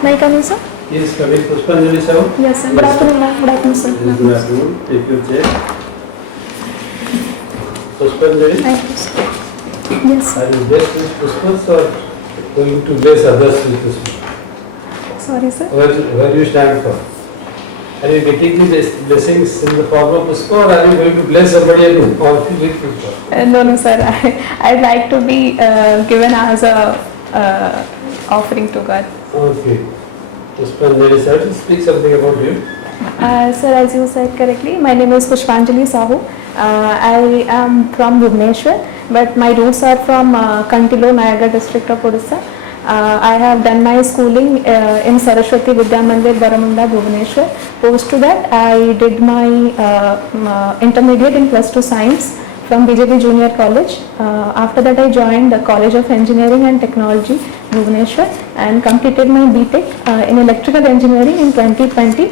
May I come in, sir? Yes, coming Pushpanjali sir. Yes, sir. Good afternoon, ma'am. Good afternoon, sir. Good afternoon. Take your chair. Pushpanjali, Thank you, sir. Yes, sir. are you blessed with Pushpas or going to bless others with Pushpas? Sorry, sir. Where do you stand for? Are you getting the blessings in the form of Pushpa or are you going to bless somebody else or with Pushpa? No, sir. I'd like to be given as a offering to God. Okay. Pushpanjali sir, speak something about you. Sir, as you said correctly, my name is Pushpanjali Sahu. I am from Bhubaneswar, but my roots are from Kantilo, Nayagarh district of Odisha. I have done my schooling in Saraswati Vidya Mandir, Baramunda, Bhubaneswar. Post to that, I did my intermediate in +2 science from BJP Junior College. After that, I joined the College of Engineering and Technology, Bhubaneswar, and completed my BTech in Electrical Engineering in 2020.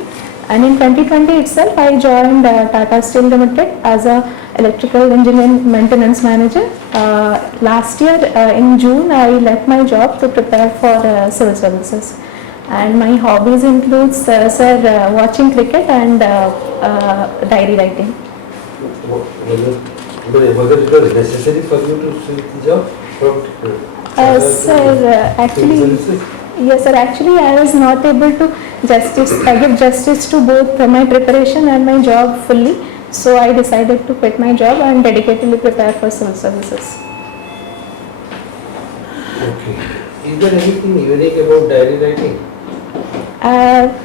And in 2020 itself, I joined Tata Steel Limited as a electrical engineering maintenance manager. Last year in June, I left my job to prepare for civil services. And my hobbies includes, sir, watching cricket and diary writing. Whether it was necessary for you to switch the job from Sir, actually, yes, sir. Actually, I was not able to give justice to both my preparation and my job fully. So I decided to quit my job and dedicatedly prepare for civil services. Okay. Is there anything unique about diary writing?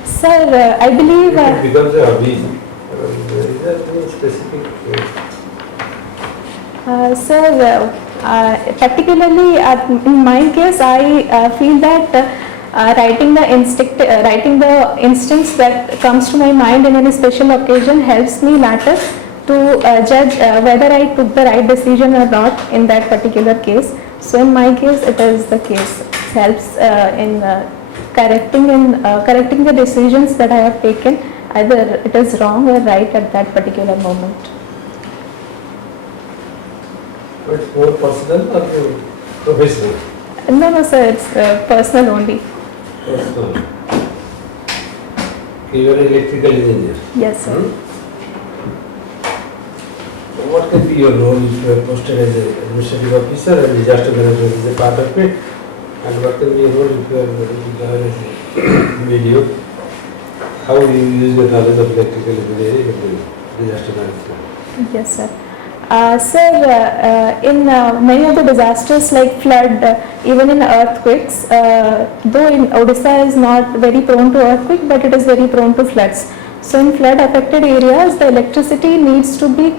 Sir, I believe. It becomes a hobby. Is there any specific? Sir, particularly in my case, I feel that writing the instincts that comes to my mind in any special occasion helps me later to judge whether I took the right decision or not in that particular case. So in my case, it is the case. It helps in correcting the decisions that I have taken, either it is wrong or right at that particular moment. It's more personal or professional? No, sir, it's personal only. Personal. You are an electrical engineer. Yes, sir. What can be your role if you are posted as an administrative officer and disaster management is a part of it? And what can be your role if you are as a video? How will you use your knowledge of electrical engineering and disaster management? Yes, sir. Sir, in many of the disasters like flood, even in earthquakes, though in Odisha is not very prone to earthquake, but it is very prone to floods. So in flood affected areas, the electricity needs to be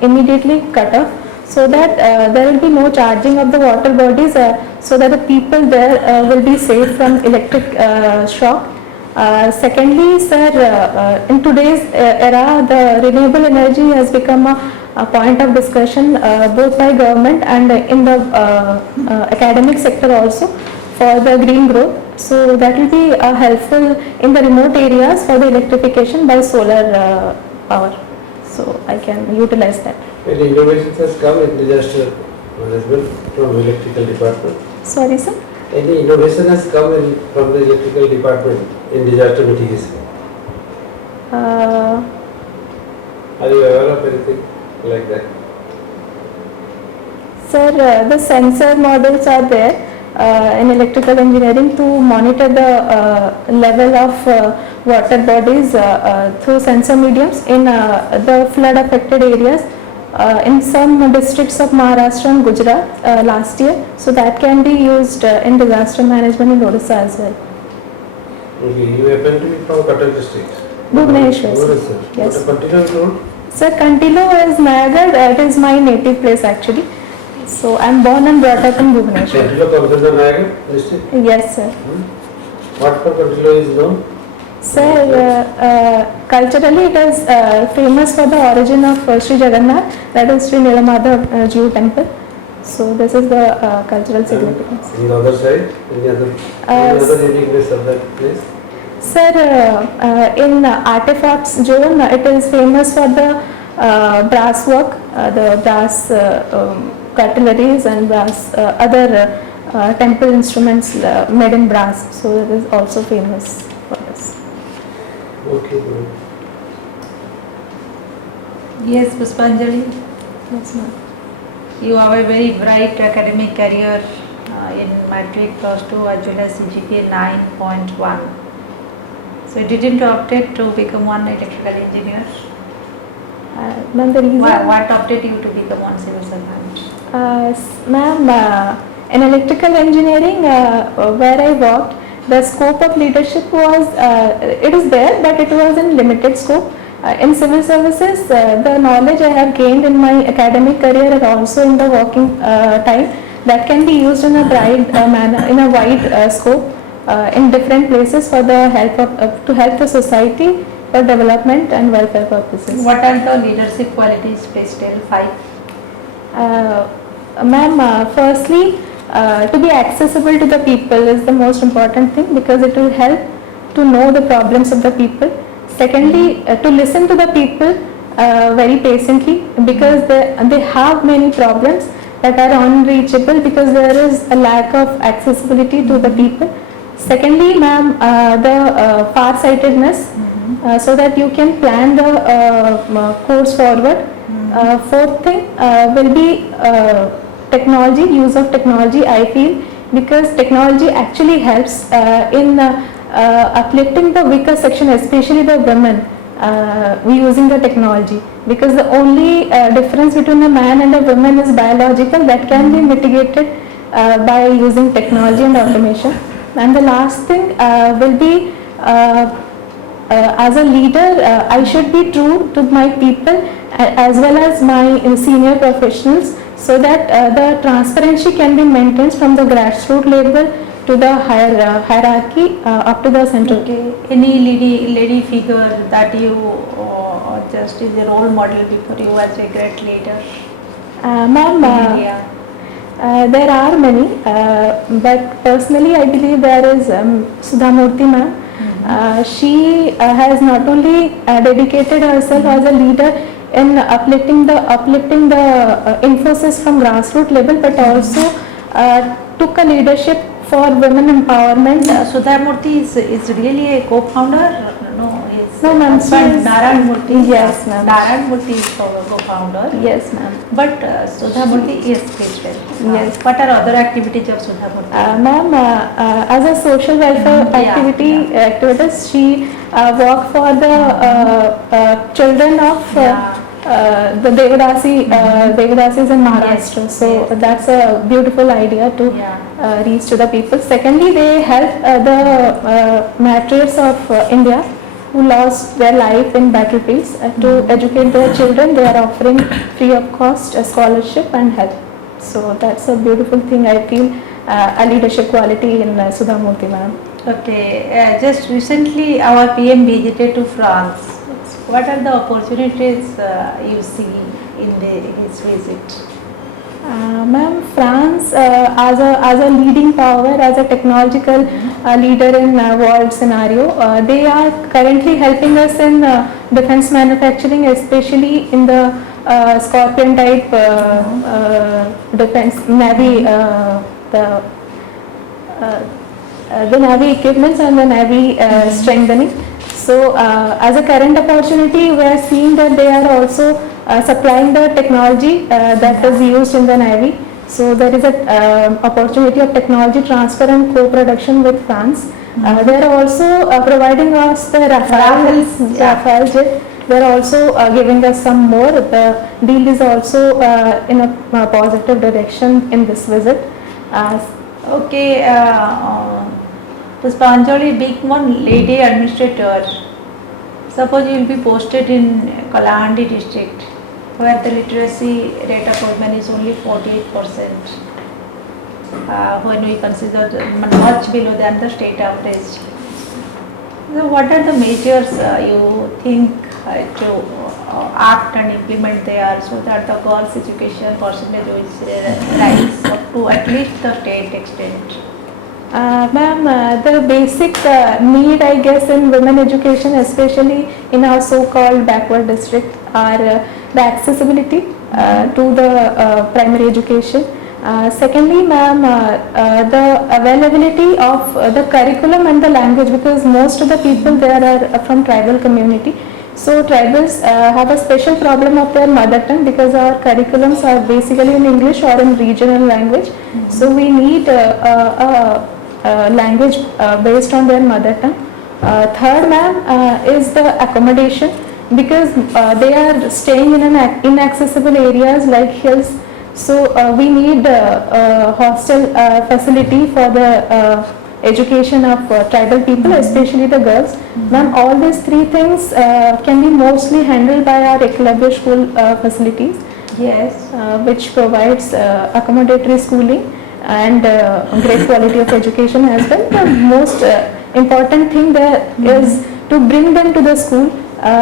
immediately cut off so that there will be no charging of the water bodies so that the people there will be safe from electric shock. Secondly, sir, in today's era, the renewable energy has become a point of discussion both by government and in the academic sector also for the green growth. So that will be helpful in the remote areas for the electrification by solar power. So I can utilize that. Any innovations has come in disaster management from electrical department? Sorry, sir? Any innovation has come in from the electrical department in disaster mitigation? Are you aware of anything like that? Sir, the sensor models are there in electrical engineering to monitor the level of water bodies through sensor mediums in the flood affected areas in some districts of Maharashtra and Gujarat last year. So that can be used in disaster management in Odisha as well. Okay, you happen to be from Cuttack district? Bhubaneswar. Bhubaneswar. Yes. What a particular road? Sir, Kantilo is Nayagarh. It is my native place actually. So I am born and brought up in Bhubaneswar. Kantilo comes under Nayagarh district? Yes, sir. What for Kantilo is known? Sir, culturally it is famous for the origin of Sri Jagannath, that is Sri Nilamadhav Jew temple. So this is the cultural significance. On the other side, any other uniqueness of that place? Sir, in artifacts zone, it is famous for the brass work, the brass cutleries and brass other temple instruments made in brass. So it is also famous for this. Okay, good. Yes, Puspanjali, Yes, ma'am. you have a very bright academic career in matric plus 2 as well as CGPA 9.1. So you didn't opted to become one electrical engineer. Ma'am, the reason. What opted you to become one civil servant? Ma'am, in electrical engineering, where I worked, the scope of leadership was, it is there, but it was in limited scope. In civil services, the knowledge I have gained in my academic career and also in the working time, that can be used in a wide manner, in a wide scope, in different places for the help of, to help the society for development and welfare purposes. What are the leadership qualities? Please tell 5. Ma'am, firstly, to be accessible to the people is the most important thing, because it will help to know the problems of the people. Secondly, to listen to the people very patiently, because they have many problems that are unreachable because there is a lack of accessibility to the people. Secondly, ma'am, the far-sightedness, so that you can plan the course forward. Fourth thing will be technology, use of technology, I feel, because technology actually helps in uplifting the weaker section, especially the women, using the technology, because the only difference between a man and a woman is biological, that can be mitigated by using technology and automation. And the last thing will be as a leader, I should be true to my people as well as my senior professionals, so that the transparency can be maintained from the grassroots level to the higher hierarchy up to the central. Okay. Any lady figure that you just is a role model before you as a great leader Ma'am, in India? there are many, but personally I believe there is Sudha Murthy ma'am. She has not only dedicated herself as a leader in uplifting the Infosys from grassroots level, but also took a leadership for women empowerment. Sudha Murthy is really a co-founder? No, is No, ma'am, she is- Narayan Murthy. Yes, ma'am. Narayan Murthy is co-founder. Yes, ma'am. But Sudha Murthy is spiritual. Yes. What are other activities of Sudha Murthy? Ma'am, as a social welfare Yeah, activist, she worked for the children of the Devadasis in Maharashtra. Yes, So yes. that's a beautiful idea to Yeah. reach to the people. Secondly, they help the martyrs of India who lost their life in battlefields to educate their children. They are offering free of cost a scholarship and help. So that's a beautiful thing, I feel, a leadership quality in Sudha Murthy ma'am. Okay, just recently our PM visited to France. What are the opportunities you see in his visit? Ma'am, France as a leading power, as a technological leader in world scenario, they are currently helping us in defense manufacturing, especially in the Scorpion type defense navy, the navy equipments and the navy strengthening. So as a current opportunity, we are seeing that they are also supplying the technology that is used in the navy. So there is a opportunity of technology transfer and co-production with France. They are also providing us the Rafale jet. They are also giving us some more. The deal is also in a positive direction in this visit. Okay, Puspanjali, big one lady administrator. Suppose you will be posted in Kalahandi district, where the literacy rate of women is only 48%. When we consider much below than the state average. So what are the measures you think to act and implement there, so that the girls' education percentage will rise up to at least the state extent? Ma'am, the basic need, I guess, in women education, especially in our so-called backward district, are the accessibility to the primary education. Secondly, ma'am, the availability of the curriculum and the language, because most of the people there are from tribal community. So tribals have a special problem of their mother tongue, because our curriculums are basically in English or in regional language. So we need a language based on their mother tongue. Third, ma'am, is the accommodation, because they are staying in inaccessible areas like hills. So we need hostel facility for the education of tribal people, especially the girls. Ma'am, all these three things can be mostly handled by our Eklavya school facilities, Yes. which provides accommodatory schooling and great quality of education as well. The most important thing there is to bring them to the school,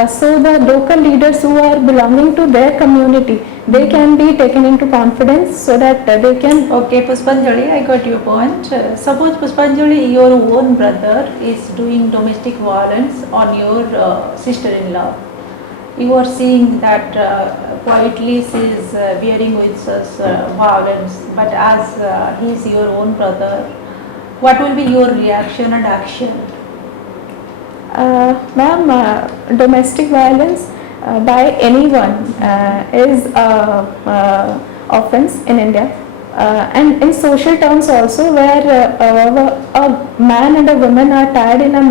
so the local leaders who are belonging to their community, they can be taken into confidence, so that they can. Okay, Puspanjali, I got your point. Suppose Puspanjali, your own brother is doing domestic violence on your sister-in-law. You are seeing that quietly she is bearing with such violence, but as he is your own brother, what will be your reaction and action? Ma'am, domestic violence by anyone is offense in India, and in social terms also, where a man and a woman are tied in a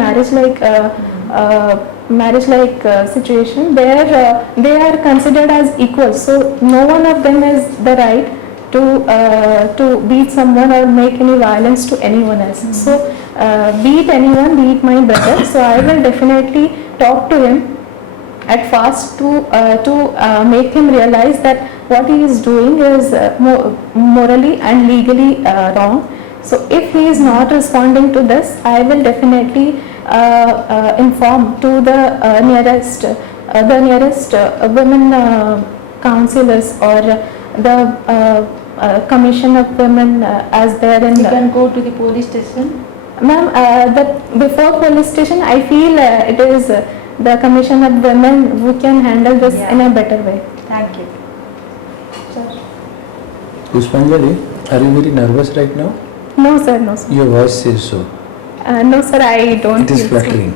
marriage-like situation, where they are considered as equals. So no one of them has the right to beat someone or make any violence to anyone else. So beat anyone, beat my brother. So I will definitely talk to him at first to make him realize that what he is doing is morally and legally wrong. So if he is not responding to this, I will definitely inform to the nearest women councillors or the commission of women as there in You the. can go to the police station. Ma'am, before police station, I feel it is the commission of women who can handle this Yeah. in a better way. Thank you. Sir. Puspanjali, are you very nervous right now? No, sir, no, sir. Your voice says so. No, sir, I don't. It is feel so. fluttering.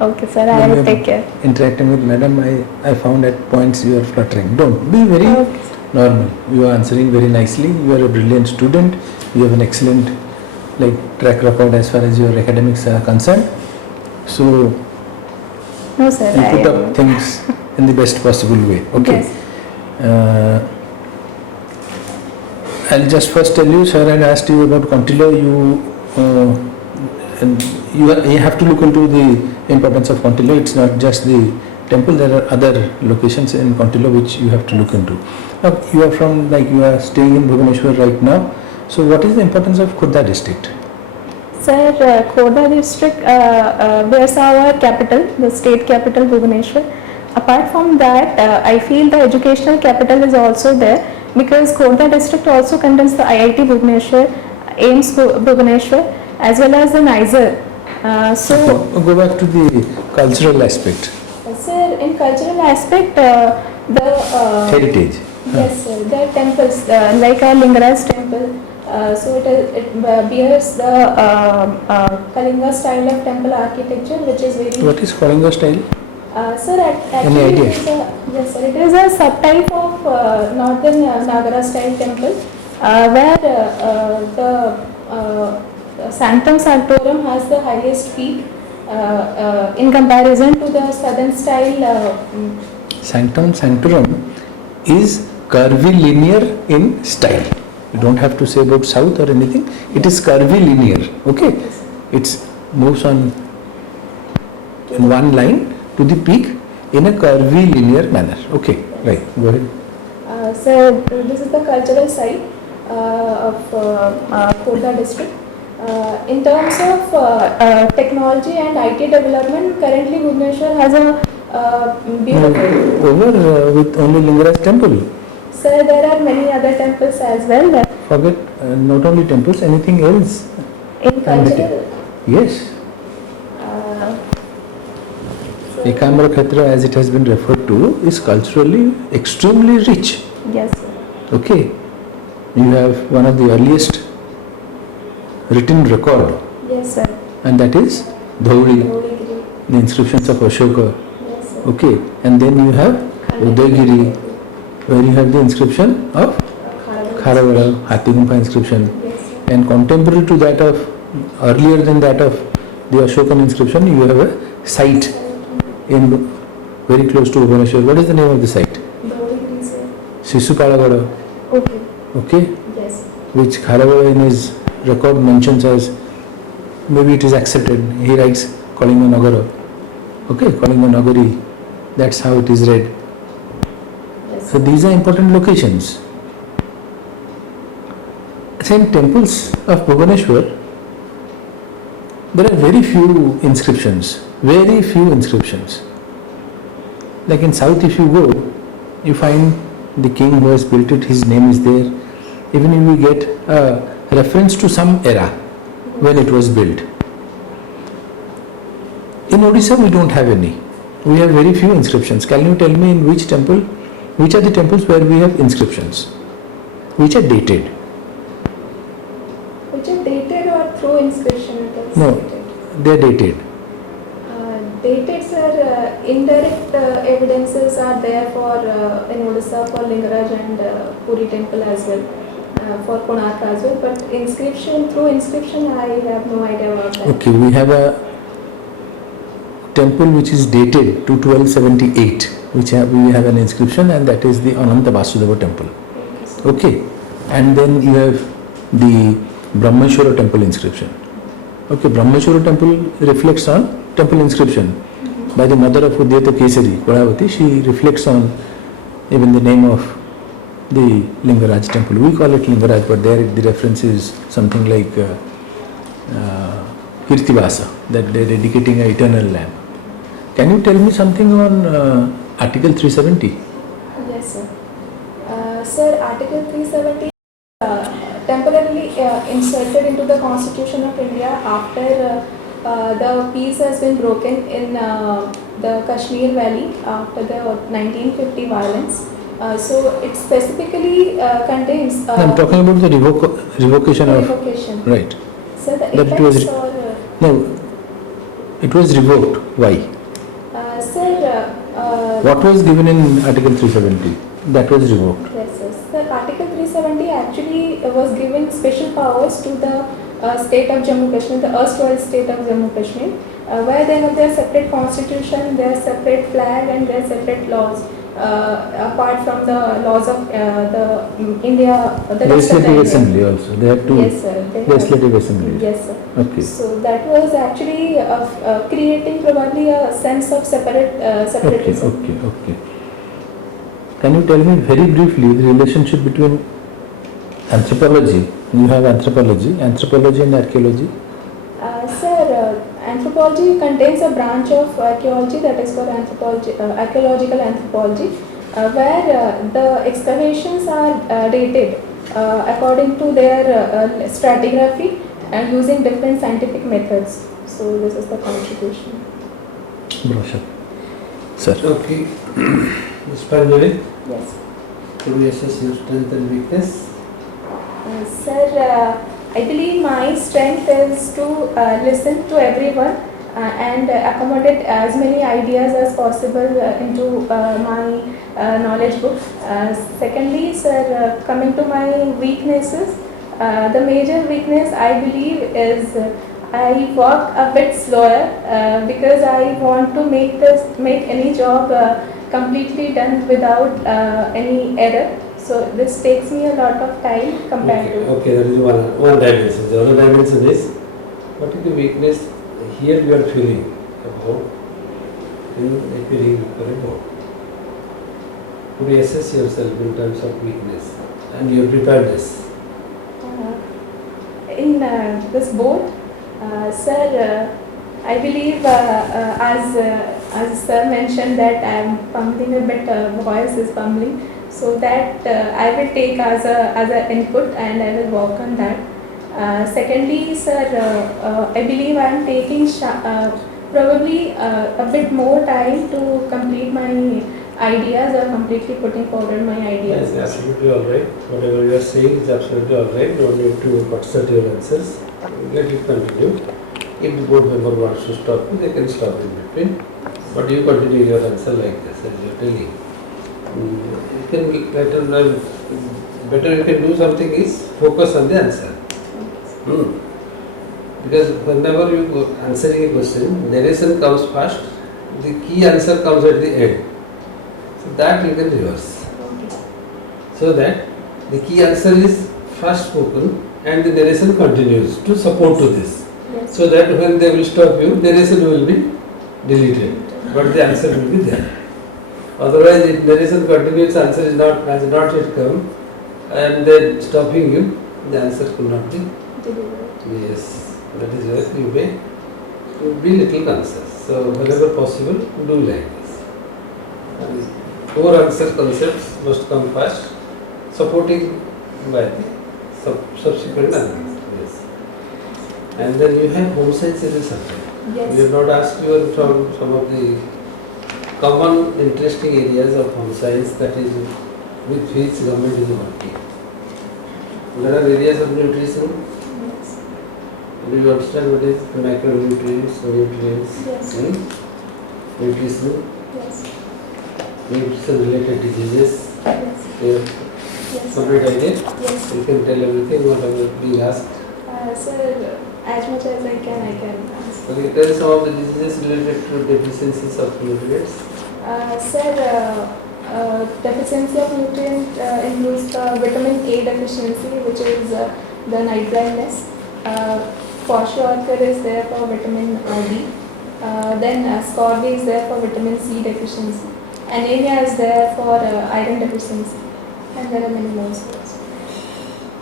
Okay, sir, I When will you are take care. Interacting with madam, I found at points you are fluttering. Don't. Be very Okay, sir. normal. You are answering very nicely. You are a brilliant student. You have an excellent track record as far as your academics are concerned. So No, sir, you I put am. up things in the best possible way. Okay. Yes. I'll just first tell you, sir had asked you about Contillo. You have to look into the importance of Contillo. It's not just the temple. There are other locations in Contillo which you have to look into. Now, you are from, you are staying in Bhubaneswar right now. So what is the importance of Khurda district? Sir, Khorda district bears our capital, the state capital, Bhubaneswar. Apart from that, I feel the educational capital is also there, because Khorda district also contains the IIT Bhubaneswar, AIMS Bhubaneswar, as well as the NISER. So, Go back to the cultural aspect. sir, in cultural aspect, the Heritage. yes, sir, there are temples like our Lingaraj temple. So it bears the Kalinga style of temple architecture, which is very. What is Kalinga style? Sir, actually, Any idea? it is yes, sir. It is a subtype of northern Nagara style temple, where the Sanctum Sanctorum has the highest peak in comparison to the southern style. Sanctum Sanctorum is curvilinear in style. You don't have to say about south or anything. It is curvilinear. Okay. It moves on in one line to the peak in a curvilinear manner. Okay. Right. Go ahead. So this is the cultural side of Khorda district. In terms of technology and IT development, currently Bhubaneswar has a beautiful. Over with only Lingaraj temple. Sir, there are many other temples as well. Forget not only temples, anything else. In cultural. Yes. So, Ekamra Khetra, as it has been referred to, is culturally extremely rich. yes, sir. Okay. you have one of the earliest written record, Yes, sir. and that is Dhauli, Dhaulagiri. the inscriptions of Ashoka. Yes, sir. Okay, and then you have Udayagiri, where you have the inscription of Kharavada, Hathigumpa inscription. Yes, sir. And contemporary to that of, earlier than that of the Ashokan inscription, you have a site in very close to Bhubaneswar. What is the name of the site? Dhaulagiri, sir. Sisupalagada, Okay. okay, Yes. which Kharavada in his record mentions as, maybe it is accepted, he writes Kalinga Nagara, okay, Kalinga Nagari, that's how it is read. Yes. So these are important locations. In temples of Bhubaneswar, there are very few inscriptions, very few inscriptions. Like in south, if you go, you find the king who has built it, his name is there. Even if we get a reference to some era when it was built. In Odisha, we don't have any. We have very few inscriptions. Can you tell me in which temple, which are the temples where we have inscriptions, which are dated? Which are dated or through inscription? It is No. dated. They are dated. Dated, sir, indirect evidences are there for in Odisha for Lingaraj and Puri temple as well, for Konark as well. But inscription, through inscription, I have no idea about that. Okay, we have a temple which is dated to 1278, which we have an inscription, and that is the Ananta Vasudeva temple. Okay, sir. Okay, and then you have the Brahmeshwara temple inscription. Okay, Brahmeshwara temple reflects on temple inscription by the mother of Udyata Kesari, Kodavati. She reflects on even the name of the Lingaraj temple. We call it Lingaraj, but there the reference is something like Kirtivasa, that they are dedicating an eternal lamp. Can you tell me something on Article 370? Yes, sir. Sir, Article 370 temporarily inserted into the Constitution of India after the peace has been broken in the Kashmir Valley after the 1950 violence. So it specifically contains I'm talking about the revocation of, revocation. right. So the That it was effects or No, it was revoked. Why? sir, What was given in Article 370? That was revoked. yes, sir. Sir, Article 370 actually was given special powers to the state of Jammu Kashmir, the erstwhile state of Jammu Kashmir, where they have their separate constitution, their separate flag, and their separate laws. Apart from the laws of the India, the rest of the Legislative India. Assembly also. They had two Yes, sir. They have. legislative assemblies. Yes, sir. Okay. So that was actually creating probably a sense of Okay, separatism. okay. Can you tell me very briefly the relationship between anthropology? You have anthropology and archaeology. Sir, anthropology contains a branch of archaeology that is called anthropology, archaeological anthropology, where the excavations are dated according to their stratigraphy and using different scientific methods. So this is the contribution. Brochure. Sir. Okay. Ms. Panjali, Yes. could we assess your strength and weakness? Sir, I believe my strength is to listen to everyone and accommodate as many ideas as possible into my knowledge book. Secondly, sir, coming to my weaknesses, the major weakness I believe is I work a bit slower because I want to make any job completely done without any error. So this takes me a lot of time compared Okay, to. okay, that is one dimension. The other dimension is, what is the weakness here you are feeling about, a feeling about. Could you assess yourself in terms of weakness and your preparedness? In this board, sir, I believe as sir mentioned that I am fumbling a bit, voice is fumbling, so that I will take as a input and I will work on that. Secondly, sir, I believe I am taking probably a bit more time to complete my ideas or completely putting forward my ideas. Yes, absolutely all right. Whatever you are saying is absolutely all right. No need to upset your answers. Let it continue. If the board member wants to stop you, they can stop in between. But you continue your answer like this, as you are telling. You can be better you can do something is focus on the answer. Because whenever you go answering a question, narration comes first, the key answer comes at the end. So that you can reverse. So that the key answer is first spoken and the narration continues to support to this. Yes. So that when they will stop you, narration will be deleted, but the answer will be there. Otherwise, if narration continues, answer is has not yet come, and then stopping you, the answer could not be. Yes, that is why you may be little answers. So whenever possible, do like this. And core answer concepts must come first, supporting by the subsequent answers. Yes. And then you have home science as a subject. Yes. We have not asked you from some of the common interesting areas of home science, that is with which government is working. There are areas of nutrition. Yes. Do you understand what is macronutrients, nutrients, Yes. nutrition, Yes. nutrition related diseases? Yes. You have Yes. complete idea? Yes. You can tell everything whatever being asked. Sir, as much as I can answer. Okay, tell some of the diseases related to deficiencies of nutrients. Sir, deficiency of nutrient includes the vitamin A deficiency, which is the night blindness. Kwashiorkor is there for vitamin D. Then scurvy is there for vitamin C deficiency. Anemia is there for iron deficiency. And there are many more.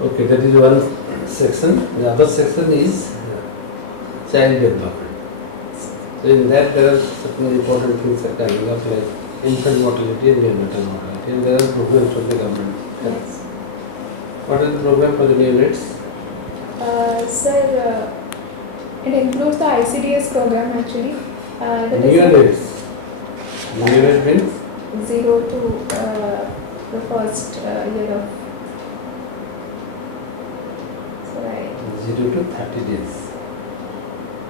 Okay, that is one section. The other section is child development. So in that there are certain important things that are coming up, like infant mortality and neonatal mortality, and there are programs from the government. Yes. What is the program for the neonates? Sir, it includes the ICDS program actually. That is Neonates. Neonate means 0 to the first year of. So I 0 to 30 days,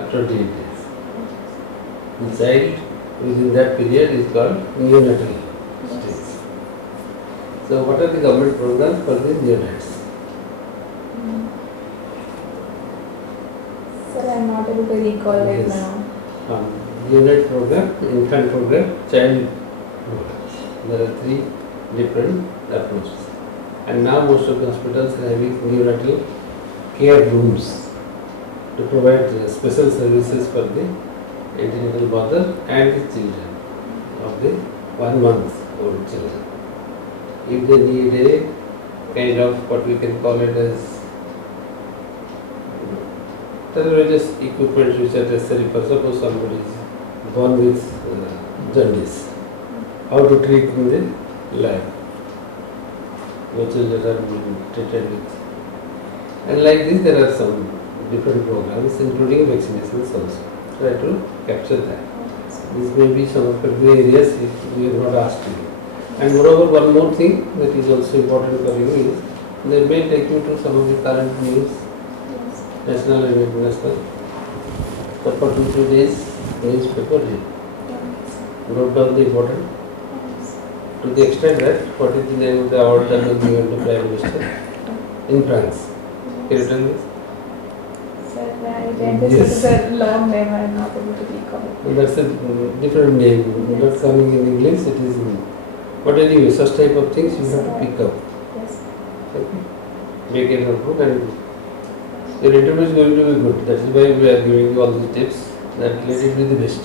or 28 days. The child within that period is called neonatal stage. So what are the government programs for the neonates? Sir, I am not able to recall right Yes. now. Neonate program, infant program, child programs. There are three different approaches. And now most of the hospitals are having neonatal care rooms to provide special services for the antenatal mother and the children of the 1 month old children. If they need a kind of what we can call it as various equipment which are necessary for suppose somebody is born with jaundice, how to treat in the lab, the children are being treated with. And like this there are some different programs including vaccinations also. Try to capture that. This may be some of the gray areas if we have not asked you. And moreover, one more thing that is also important for you is they may take you to some of the current news, Yes. national and international. So for 2-3 days, newspaper read. Yes. Note down the important. Yes. To the extent that what is the name of the award that was given to Prime Minister in France. Can you tell me? Sir, I read this. Yes. It is a long name. I am not able to recall. And that's a different name, Yes. not coming in English, it is in. But anyway, such type of things you have to pick up. Yes. Okay? Make a notebook and your interview is going to be good. That is why we are giving you all these tips, that let it be the best.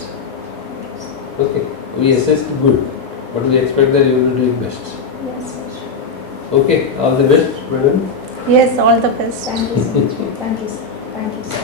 Okay? We assess good, but we expect that you will do it best. Yes, sir. Okay? All the best, madam. Yes, all the best. Thank you so much. Thank you, sir. Thank you, sir.